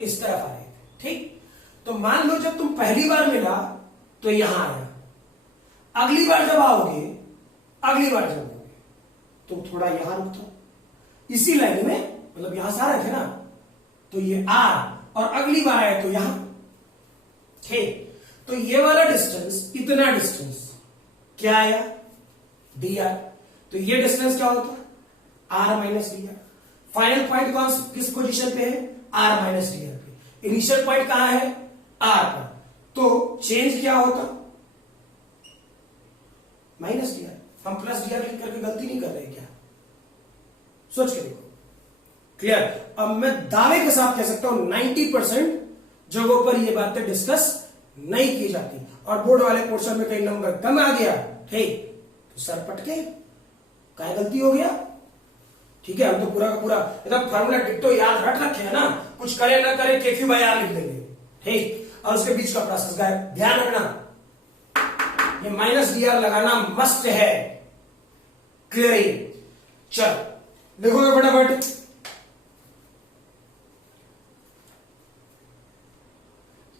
इस तरफ आ रहे थे। ठीक, तो मान लो जब तुम पहली बार मिला तो यहां आया, अगली बार जब आओगे तो थोड़ा यहां रुकता, इसी लाइन में, मतलब यहां से आ रहे थे ना, तो ये आर, और अगली बार आए तो यहां। ठीक, तो ये वाला डिस्टेंस, इतना डिस्टेंस क्या आया? D R. तो ये डिस्टेंस क्या होता? R minus D R. Final point कौन किस पोजीशन पे है? आर माइनस डी आर पे। इनिशियल पॉइंट कहां है? आर पर। तो चेंज क्या होता? Minus D R. हम प्लस डी आर लिख करके गलती नहीं कर रहे क्या? सोच के देखो। क्लियर? अब मैं दावे के साथ कह सकता हूं 90% जगहों पर ये बातें डिस्कस नहीं की जाती, और बोर्ड वाले पोर्शन में कहीं नंबर कम आ गया, ठीक, तो सर पटके क्या गलती हो गया। ठीक है, हम तो पूरा का पूरा एकदम फार्मूला डिट्टो याद रख रखे है ना, कुछ करे ना करे केक्यू बाई आर लिख देंगे। ठीक, और उसके बीच का प्रोसेस गायब। ध्यान रखना, ये माइनस डी आर लगाना मस्ट है। क्लियर? चल देखोगे फटाफट,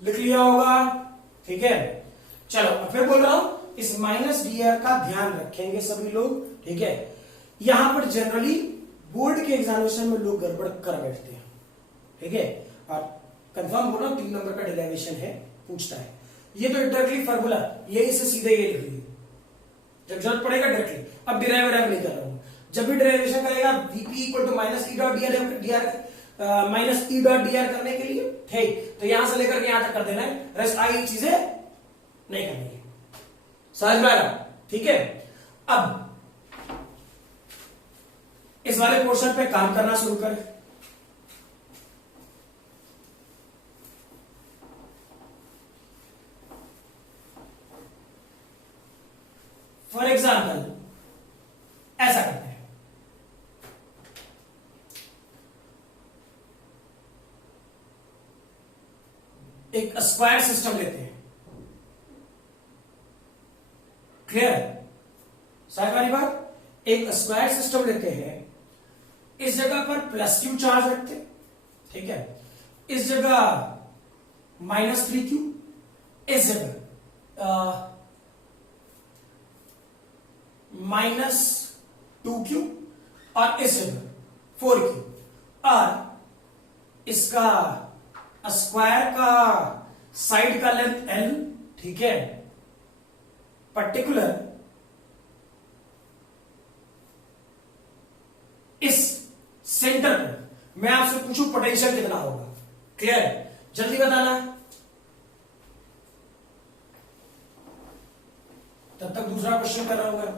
लिख लिया होगा। ठीक है, चलो अब फिर बोल रहा हूं, इस माइनस डी आर का ध्यान रखेंगे सभी लोग। ठीक है, यहां पर जनरली बोर्ड के एग्जामिनेशन में लोग गड़बड़ कर बैठते हैं। ठीक है, और कंफर्म बोल रहा हूं 3 नंबर का डेरिवेशन है, पूछता है। ये तो डायरेक्टली फार्मूला, यही से सीधे ये लिख लीजिए, जब जरूरत पड़ेगा डायरेक्टली। अब डिराइव नहीं कर रहा हूं, जब भी डेरिवेशन करेगा VP equal to minus E dot D R minus E dot D R करने के लिए, ठीक, तो यहां से लेकर के यहां तक कर देना है, रेस्ट आई चीजें नहीं करनी है। समझ में आ रहा? ठीक है, अब इस वाले पोर्शन पे काम करना शुरू करें। फॉर एग्जाम्पल ऐसा करते हैं, एक स्क्वायर सिस्टम लेते हैं। क्लियर? सारी वाली बात, एक स्क्वायर सिस्टम लेते हैं, इस जगह पर प्लस क्यू चार्ज रखते, ठीक है, इस जगह माइनस 3q, इस जगह माइनस 2q, और इस जगह 4q, और इसका स्क्वायर का साइड का लेंथ l, ठीक है, पर्टिकुलर इस मैं आपसे पूछूं पोटेंशियल कितना होगा, क्लियर, जल्दी बताना। तब तक दूसरा क्वेश्चन कर रहा हूं मैं।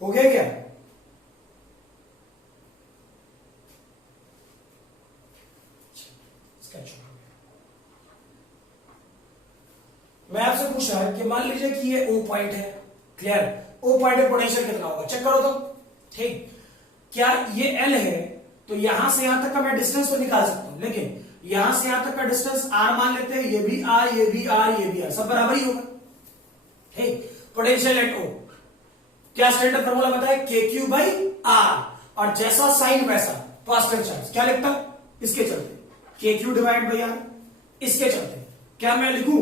हो गया क्या? मैं आपसे पूछा है कि मान लीजिए कि ये O पॉइंट है, क्लियर, O पॉइंट पे पोटेंशियल कितना होगा, चेक करो तो, ठीक। क्या ये L है तो यहां से यहां तक का मैं डिस्टेंस तो निकाल सकता हूं, लेकिन यहां से यहां तक का डिस्टेंस R मान लेते हैं, ये भी R, ये भी R, ये भी R, सब बराबर ही होगा, ठीक। पोटेंशियल एट O, क्या स्टैंडर्ड फॉर्मूला बताया, KQ बाई R, और जैसा साइन वैसा पॉजिटिव चार्ज, क्या लिखता, इसके चलते KQ डिवाइड बाई R, इसके चलते क्या मैं लिखूं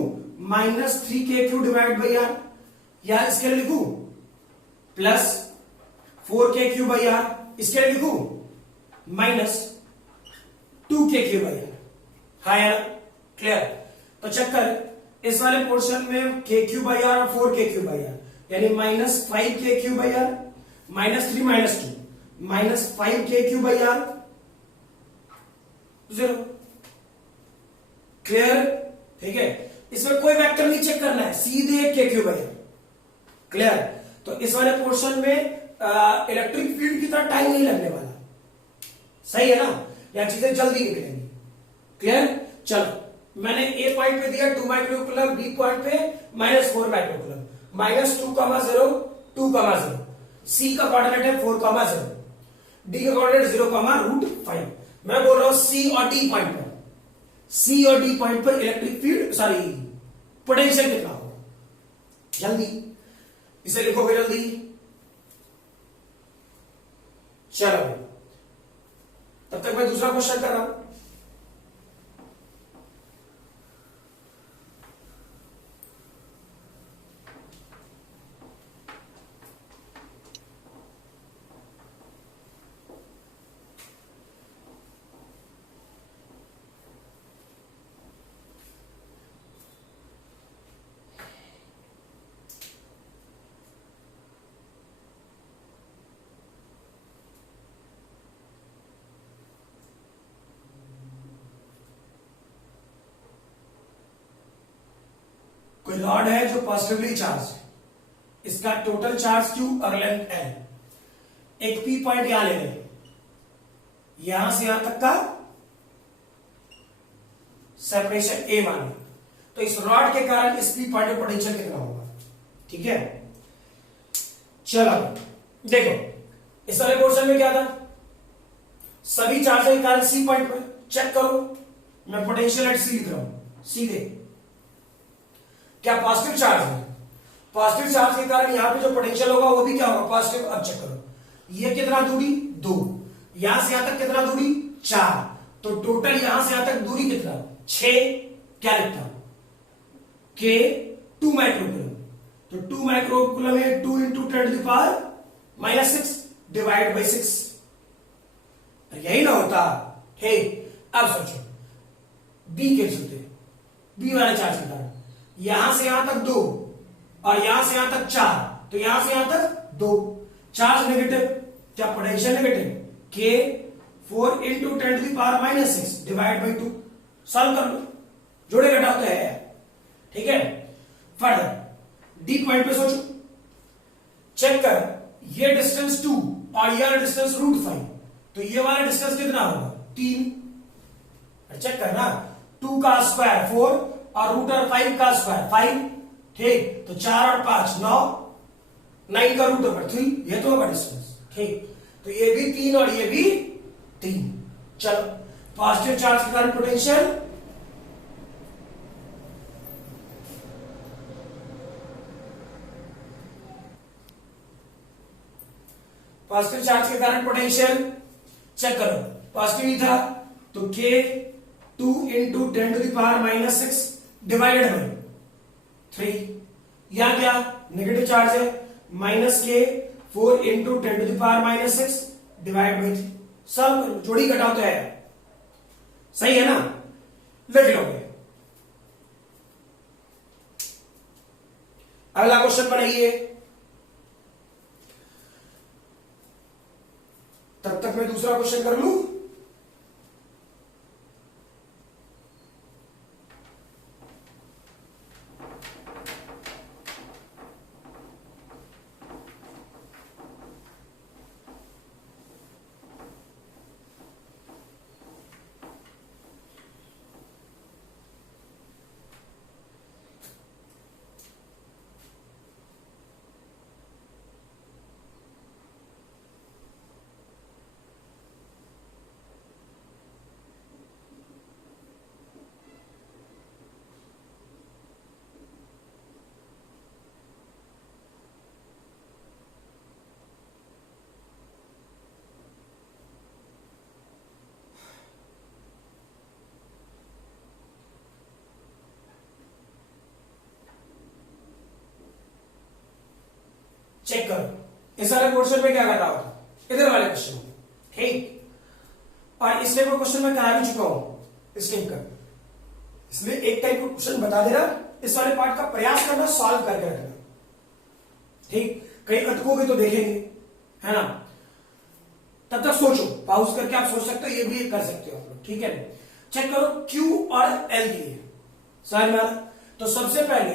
-3KQ डिवाइड बाई R, या इसके लिए लिखूं +4KQ बाई R, इसके लिए लिखूं -2KQ बाई R, हाँ यार, क्लियर। तो चेक कर, इस वाले पोर्शन में KQ बाई R और 4KQ बाई R, यानी -5KQ by R, -3 -2 -5KQ by R, 0, clear, ठीक है। इसमें कोई वेक्टर नहीं चेक करना है, सीधे KQ बाई R, क्लियर। तो इस वाले पोर्शन में इलेक्ट्रिक फील्ड की तरह टाइम नहीं लगने वाला, सही है ना, या चीजें जल्दी निकलेंगी, क्लियर। चलो, मैंने A पॉइंट पे दिया 2 माइक्रोकूलम, B पॉइंट पे -4 माइक्रोकूलम, -2,0 2,0, C का कोऑर्डिनेट है 4,0, D का कोऑर्डिनेट 0,√5। मैं बोल रहा हूं C और D पॉइंट पर, C और D पॉइंट पर इलेक्ट्रिक फील्ड, सॉरी पोटेंशियल कितना होगा, जल्दी इसे लिखोगे, जल्दी, चलो। तब तक मैं दूसरा क्वेश्चन कर रहा हूं। कोई रॉड है जो पॉजिटिवली चार्ज है, इसका टोटल चार्ज Q और लेंथ L, एक P पॉइंट यहां ले लें, यहां से यहां तक का सेपरेशन A माने, तो इस रॉड के कारण इस P पॉइंट पे पोटेंशियल कितना होगा, ठीक है। चलो देखो, इस वाले पोर्शन में क्या था, सभी चार्जों के कारण C पॉइंट पर, चेक करो, मैं पोटेंशियल एट C लिख रहा हूं, सीधे, क्या पॉजिटिव चार्ज है, पॉजिटिव चार्ज के कारण यहां पे जो पोटेंशियल होगा वो भी क्या होगा, पॉजिटिव। अब चेक करो, ये कितना दूरी 2, यहां से यहां तक कितना दूरी 4, तो टोटल यहां से यहां तक दूरी कितना 6, क्या लिखता हूं K 2 माइक्रोकूलम, तो 2 माइक्रोकूलम है 2 × 10⁻⁻6 डिवाइड बाई 6, यही ना होता, ठीक। अब सोचो, B के चलते, B वाले चार्ज के कारण यहां से यहां तक 2 और यहां से यहां तक 4, तो यहां से यहां तक 2, चार्ज नेगेटिव, क्या potential negative, K 4 × 10⁻⁻6 divide by 2, solve कर लो, जोड़े घटाओ तो है, ठीक है। फर्दर D पॉइंट पे सोचो, चेक कर, ये डिस्टेंस 2 और यह डिस्टेंस √5, तो ये वाला डिस्टेंस कितना होगा 3। चेक करना 2 का स्क्वायर 4 और √5 का स्क्वायर 5। ठीक, तो 4 और 5 9, 9 का √3, ये तो होगा डिस्टेंस। ठीक, तो ये भी 3 और ये भी 3। चलो, पॉजिटिव चार्ज के कारण पोटेंशियल पॉजिटिव चार्ज के कारण पोटेंशियल चेक करो। पॉजिटिव ही था तो k 2 इंटू 10⁻⁻6 डिवाइडेड बाई 3। यहां क्या नेगेटिव चार्ज है, -k 4 इंटू 10⁻⁻6 डिवाइड बाई 3। सब जोड़ी घटाओ तो है, सही है ना, लिख लोगे। अगला क्वेश्चन बनाइए। तब तक मैं दूसरा क्वेश्चन कर लूं। चेक करो इस वाले क्वेश्चन में क्या कर रहा होता, इधर वाले क्वेश्चन में। ठीक, और इस टाइप का क्वेश्चन मैं करा भी चुका हूं इस टाइप का, इसलिए एक टाइप का क्वेश्चन बता दे रहा, इस वाले पार्ट का प्रयास करना, सॉल्व करके रखना। ठीक, कहीं अटकोगे तो देखेंगे, है ना। तब तक सोचो, पाउज करके आप सोच सकते हो, ये भी कर सकते हो आप लोग। ठीक है, चेक करो Q और L दिए, समझ में आ? तो सबसे पहले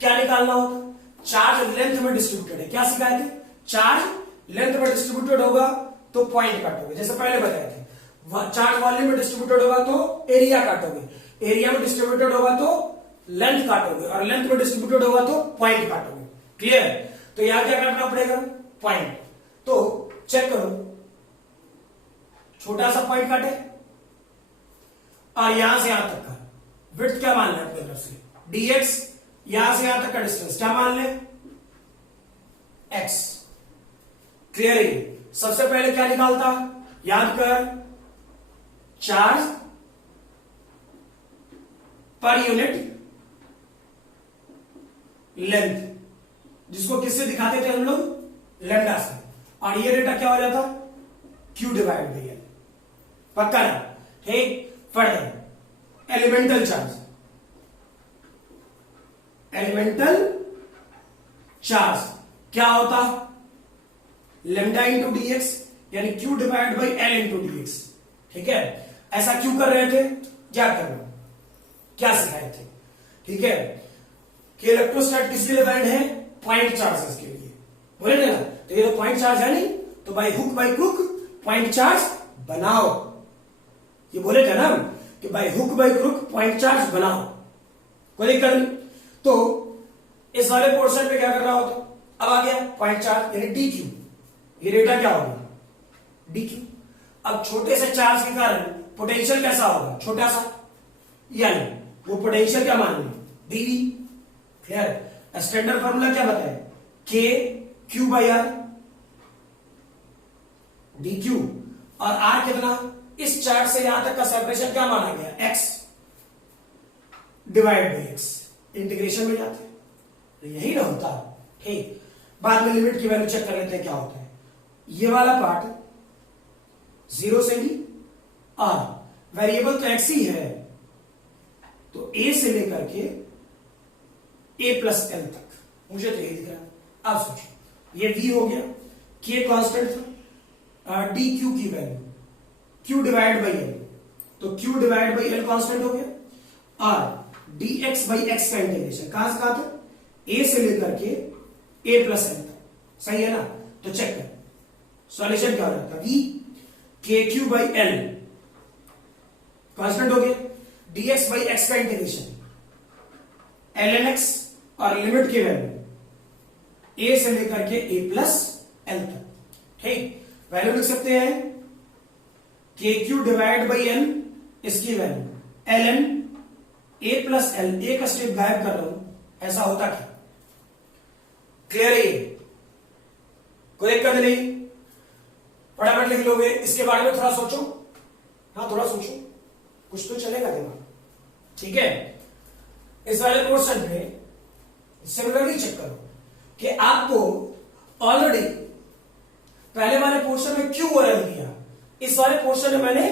क्या निकालना होता, चार्ज लेंथ में डिस्ट्रीब्यूटेड है। क्या सिखाए थे, चार्ज लेंथ में डिस्ट्रीब्यूटेड होगा तो पॉइंट काटोगे, जैसे पहले बताए थे। चार्ज वॉल्यूम में डिस्ट्रीब्यूटेड होगा तो एरिया काटोगे, एरिया में डिस्ट्रीब्यूटेड होगा तो लेंथ काटोगे, और लेंथ में डिस्ट्रीब्यूटेड होगा तो पॉइंट काटोगे। क्लियर, तो यहां क्या काटना पड़ेगा, पॉइंट। तो चेक करो, छोटा सा पॉइंट काटे और यहां से यहां तक का विड्थ क्या मान लें अपनी तरफ से, dx, यहां से यहां तक का डिस्टेंस क्या मान ले, x। क्लियर है। सबसे पहले क्या निकालता, याद कर, चार्ज पर यूनिट लेंथ, जिसको किससे दिखाते थे हम लोग, लैम्डा से, और ये डेटा क्या हो जाता, Q डिवाइड बाई L। पक्का ना। ठीक, further elemental charge, elemental charge क्या होता, लेमडा इंटू dx, यानी Q divide by L into dx। ठीक है, ऐसा क्यों कर रहे थे, क्या करना, क्या सिखाए थे। ठीक है, कि इलेक्ट्रोस्टैट किसके लिए वैलिड है, पॉइंट चार्जेस के लिए, बोले ना। तो ये तो पॉइंट चार्ज है नहीं, तो by hook by crook point charge बनाओ, ये बोले थे ना कि by hook by crook point charge बनाओ, कोई दिक्कत नहीं। तो इस वाले पोर्शन पे क्या कर रहा हो, तो अब आ गया पॉइंट चार्ज यानी dq, ये डेटा क्या होगा, dq। अब छोटे से चार्ज के कारण पोटेंशियल कैसा होगा, छोटा सा, यानी वो पोटेंशियल क्या मान ली, dv। क्लियर, स्टैंडर्ड फॉर्मूला क्या बताए, k q by R, dq, और r कितना, इस चार्ज से यहां तक का सेपरेशन क्या माना गया, x divide by x। Integration में जाते हैं तो यही ना होता। ठीक, बाद में लिमिट की वैल्यू चेक कर लेते हैं क्या होता है। ये वाला पार्ट 0 से भी, और वेरिएबल तो x ही है, तो a से लेकर के a प्लस l तक, मुझे तो यही दिख रहा है। अब सोचो, ये v हो गया, k कांस्टेंट था, dq की value q divide by l, तो q divide by l constant हो गया, और dx बाई x का इंटीग्रेशन कहां से कहां था, a से लेकर के a प्लस l तक, सही है ना। तो चेक कर, सॉल्यूशन क्या हो जाता है, v के क्यू बाई एल कांस्टेंट हो गया, dx बाई एक्स का इंटीग्रेशन एल एन एक्स और लिमिट की वैल्यू ए से लेकर के ए प्लस एल तक, ठीक। वैल्यू लिख सकते हैं के क्यू डिवाइड बाई एन, इसकी value l n a plus l, a का स्टेप गायब कर रहा हूं, ऐसा होता क्या? क्लियर है? कोई दिक्कत नहीं, फटाफट लिख लोगे। इसके बारे में थोड़ा सोचो, हाँ थोड़ा सोचो, कुछ तो चलेगा दिमाग, ठीक है। इस वाले पोर्शन पे सिमिलरली चेक करो कि आपको ऑलरेडी पहले वाले पोर्शन में क्यू और एल दिया, इस वाले पोर्शन में मैंने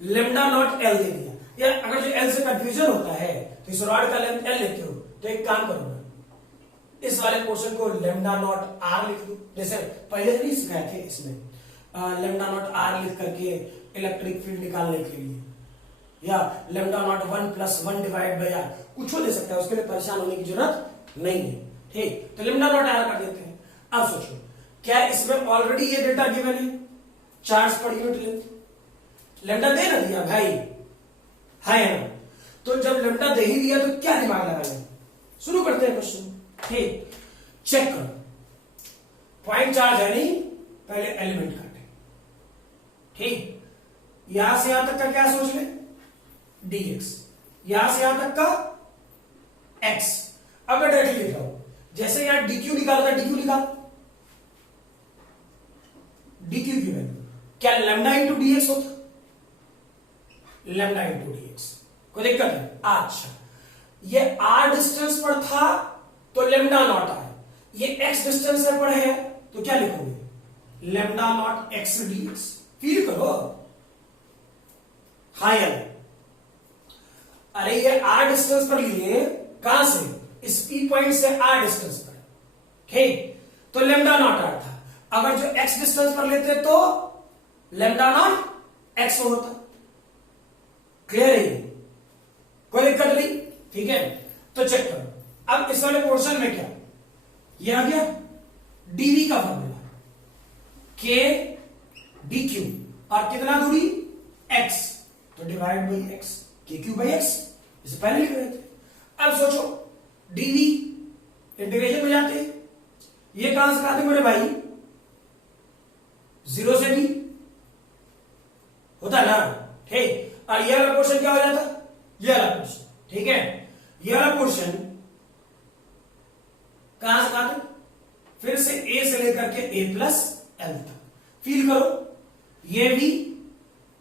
लेमडा नॉट एल दे दिया। या अगर जो एल से कंफ्यूजन होता है तो इस रॉड का लेंथ एल लेते हो, तो एक काम करो, इस वाले पोर्शन को लेमडा नॉट आर लिख दो, जैसे पहले नहीं सिखाए थे इसमें, लेमडा नॉट आर लिख करके इलेक्ट्रिक फील्ड निकालने के लिए, या lambda naught 1 plus 1 divide by R, कुछ हो दे सकता है, उसके लिए परेशान होने की जरूरत नहीं है, ठीक। तो लेमडा नॉट आर कर देते हैं। अब सोचो, क्या इसमें ऑलरेडी ये डेटा गिवन है, चार्ज पर यूनिट लेंथ, लेमडा दे ना दिया भाई, है ना? तो जब लेमडा दे ही दिया तो क्या दिमाग लगाना, शुरू करते हैं क्वेश्चन, ठीक। चेक करो, पॉइंट चार्ज है नहीं, पहले एलिमेंट काटे, ठीक। यहां से यहां तक का क्या सोच ले, dx, यहां से यहां तक का x। अब मैं डायरेक्टली लिख रहा हूं, जैसे यहां dq निकाला था, dq निकाल, dq की वैल्यू क्या लेमडा इंटू dx होता, लेमडा इंटू dx, कोई दिक्कत है? अच्छा, ये r डिस्टेंस पर था तो लेमडा नॉट आया, ये x डिस्टेंस पर है तो क्या लिखोगे, lambda naught x dx। Feel करो, हाई एल, अरे ये r डिस्टेंस पर लिए, कहां से, इस p पॉइंट से r डिस्टेंस पर, ठीक। तो लेमडा नॉट r था, अगर जो x डिस्टेंस पर लेते तो लेमडा नॉट x होता। क्लियर है? कोई दिक्कत नहीं, ठीक है। तो चेक करो, अब इस वाले पोर्शन में क्या, ये आ गया dv का फॉर्मूला, k dq, और कितना दूरी x, तो डिवाइड बाई x, के क्यू बाई एक्स, इसे पहले लिख रहे थे। अब सोचो, dv इंटीग्रेशन में जाते हैं, ये कहां से आते मेरे भाई, 0 से d होता ना, ठीक। और ये वाला पोर्शन क्या हो जाता, ये वाला पोर्शन, ठीक है। ये वाला पोर्शन कहां से काटे, फिर से a से लेकर के a प्लस एल तक। फील करो, ये भी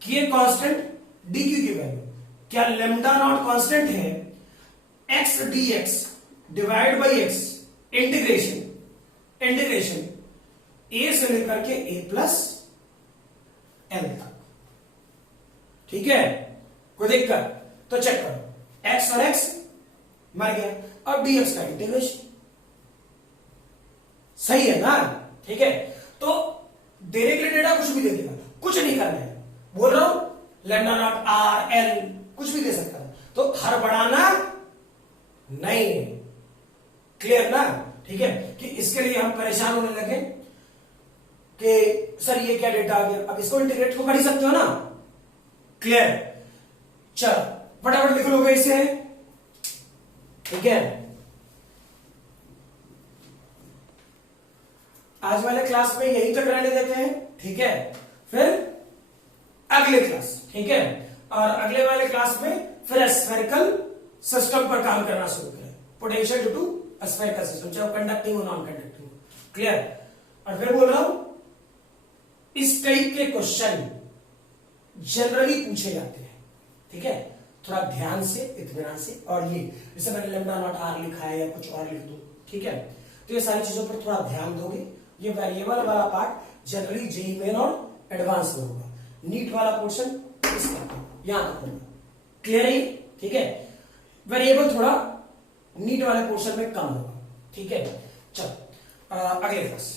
k कांस्टेंट, dq की वैल्यू क्या लेमडा नॉट कांस्टेंट है, x dx divide by x, integration a से लेकर के a प्लस एल तक, ठीक है। कोई दिक्कत? तो चेक करो, x और x मर गया, अब dx का इंटीग्रेशन, सही है ना, ठीक है। तो देने के लिए डेटा कुछ भी दे देगा, कुछ नहीं करना है, बोल रहा हूं, लेमडा नॉट आर एल कुछ भी दे सकता है, तो हड़बड़ाना नहीं, क्लियर ना, ठीक है। कि इसके लिए हम परेशान होने लगे कि सर ये क्या डेटा आ गया, अब इसको इंटीग्रेट तो कर ही सकते हो ना, क्लियर। चलो फटाफट लिख लोगे इसे, ठीक है। आज वाले क्लास में यही तक रहने देते हैं, ठीक है। फिर अगले क्लास, ठीक है, और अगले वाले क्लास में फिर स्फेरिकल सिस्टम पर काम करना शुरू करें, potential due to spherical system, चाहे कंडक्टिंग हो नॉन कंडक्टिंग, क्लियर। और फिर बोल रहा हूं, इस टाइप के क्वेश्चन जनरली पूछे जाते हैं, ठीक है। थोड़ा ध्यान से, इत्मीनान से, और ये जैसे मैंने लेमडा नॉट आर लिखा है या कुछ और लिख दो, ठीक है। तो ये सारी चीजों पर थोड़ा ध्यान दोगे, ये वेरिएबल वाला पार्ट जनरली जेईई मेन और एडवांस में होगा, नीट वाला पोर्शन इसका यहां तक होगा, क्लियर है, ठीक है। वेरिएबल थोड़ा नीट वाले पोर्शन में कम होगा, ठीक है। चलो अगले क्लास।